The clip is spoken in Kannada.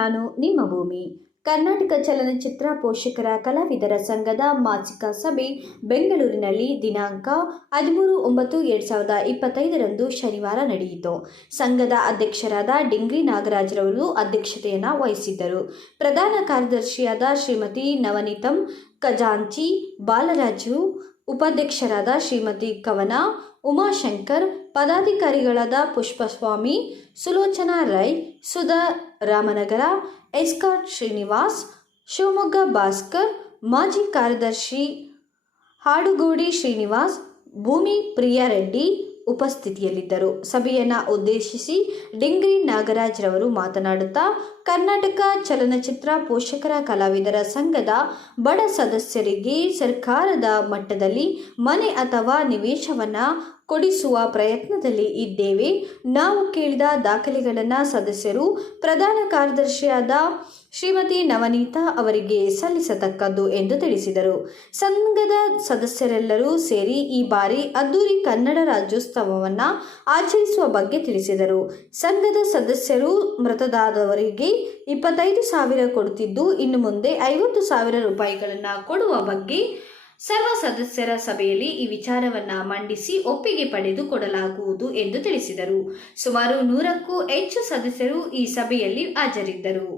ನಾನು ನಿಮ್ಮ ಭೂಮಿ. ಕರ್ನಾಟಕ ಚಲನಚಿತ್ರ ಪೋಷಕರ ಕಲಾವಿದರ ಸಂಘದ ಮಾಸಿಕ ಸಭೆ ಬೆಂಗಳೂರಿನಲ್ಲಿ ದಿನಾಂಕ 13/9/2025 ಶನಿವಾರ ನಡೆಯಿತು. ಸಂಘದ ಅಧ್ಯಕ್ಷರಾದ ಡಿಂಗ್ರಿ ನಾಗರಾಜ್ರವರು ಅಧ್ಯಕ್ಷತೆಯನ್ನು ವಹಿಸಿದ್ದರು. ಪ್ರಧಾನ ಕಾರ್ಯದರ್ಶಿಯಾದ ಶ್ರೀಮತಿ ನವನೀತಂ ಖಜಾಂಚಿ ಬಾಲರಾಜು, ಉಪಾಧ್ಯಕ್ಷರಾದ ಶ್ರೀಮತಿ ಕವನ ಉಮಾಶಂಕರ್, ಪದಾಧಿಕಾರಿಗಳಾದ ಪುಷ್ಪಸ್ವಾಮಿ, ಸುಲೋಚನಾ ರೈ, ಸುಧಾ ರಾಮನಗರ, ಎಸ್ಕಾಟ್ ಶ್ರೀನಿವಾಸ್, ಶಿವಮೊಗ್ಗ ಭಾಸ್ಕರ್, ಮಾಜಿ ಕಾರ್ಯದರ್ಶಿ ಹಾಡುಗೋಡಿ ಶ್ರೀನಿವಾಸ್, ಭೂಮಿ ಪ್ರಿಯಾರೆಡ್ಡಿ ಉಪಸ್ಥಿತಿಯಲ್ಲಿದ್ದರು. ಸಭೆಯನ್ನು ಉದ್ದೇಶಿಸಿ ಡಿಂಗ್ರಿ ನಾಗರಾಜ್ರವರು ಮಾತನಾಡುತ್ತಾ, ಕರ್ನಾಟಕ ಚಲನಚಿತ್ರ ಪೋಷಕರ ಕಲಾವಿದರ ಸಂಘದ ಬಡ ಸದಸ್ಯರಿಗೆ ಸರ್ಕಾರದ ಮಟ್ಟದಲ್ಲಿ ಮನೆ ಅಥವಾ ನಿವೇಶವನ್ನು ಕೊಡಿಸುವ ಪ್ರಯತ್ನದಲ್ಲಿ ಇದ್ದೇವೆ. ನಾವು ಕೇಳಿದ ದಾಖಲೆಗಳನ್ನು ಸದಸ್ಯರು ಪ್ರಧಾನ ಕಾರ್ಯದರ್ಶಿಯಾದ ಶ್ರೀಮತಿ ನವನೀತಾ ಅವರಿಗೆ ಸಲ್ಲಿಸತಕ್ಕದ್ದು ಎಂದು ತಿಳಿಸಿದರು. ಸಂಘದ ಸದಸ್ಯರೆಲ್ಲರೂ ಸೇರಿ ಈ ಬಾರಿ ಅದ್ದೂರಿ ಕನ್ನಡ ರಾಜ್ಯೋತ್ಸವವನ್ನು ಆಚರಿಸುವ ಬಗ್ಗೆ ತಿಳಿಸಿದರು. ಸಂಘದ ಸದಸ್ಯರು ಮೃತರಾದವರಿಗೆ 25,000 ಕೊಡುತ್ತಿದ್ದು, ಇನ್ನು ಮುಂದೆ 50,000 ರೂಪಾಯಿಗಳನ್ನು ಕೊಡುವ ಬಗ್ಗೆ ಸರ್ವ ಸದಸ್ಯರ ಸಭೆಯಲ್ಲಿ ಈ ವಿಚಾರವನ್ನು ಮಂಡಿಸಿ ಒಪ್ಪಿಗೆ ಪಡೆದು ಕೊಡಲಾಗುವುದು ಎಂದು ತಿಳಿಸಿದರು. ಸುಮಾರು 100ಕ್ಕೂ ಹೆಚ್ಚು ಸದಸ್ಯರು ಈ ಸಭೆಯಲ್ಲಿ ಹಾಜರಿದ್ದರು.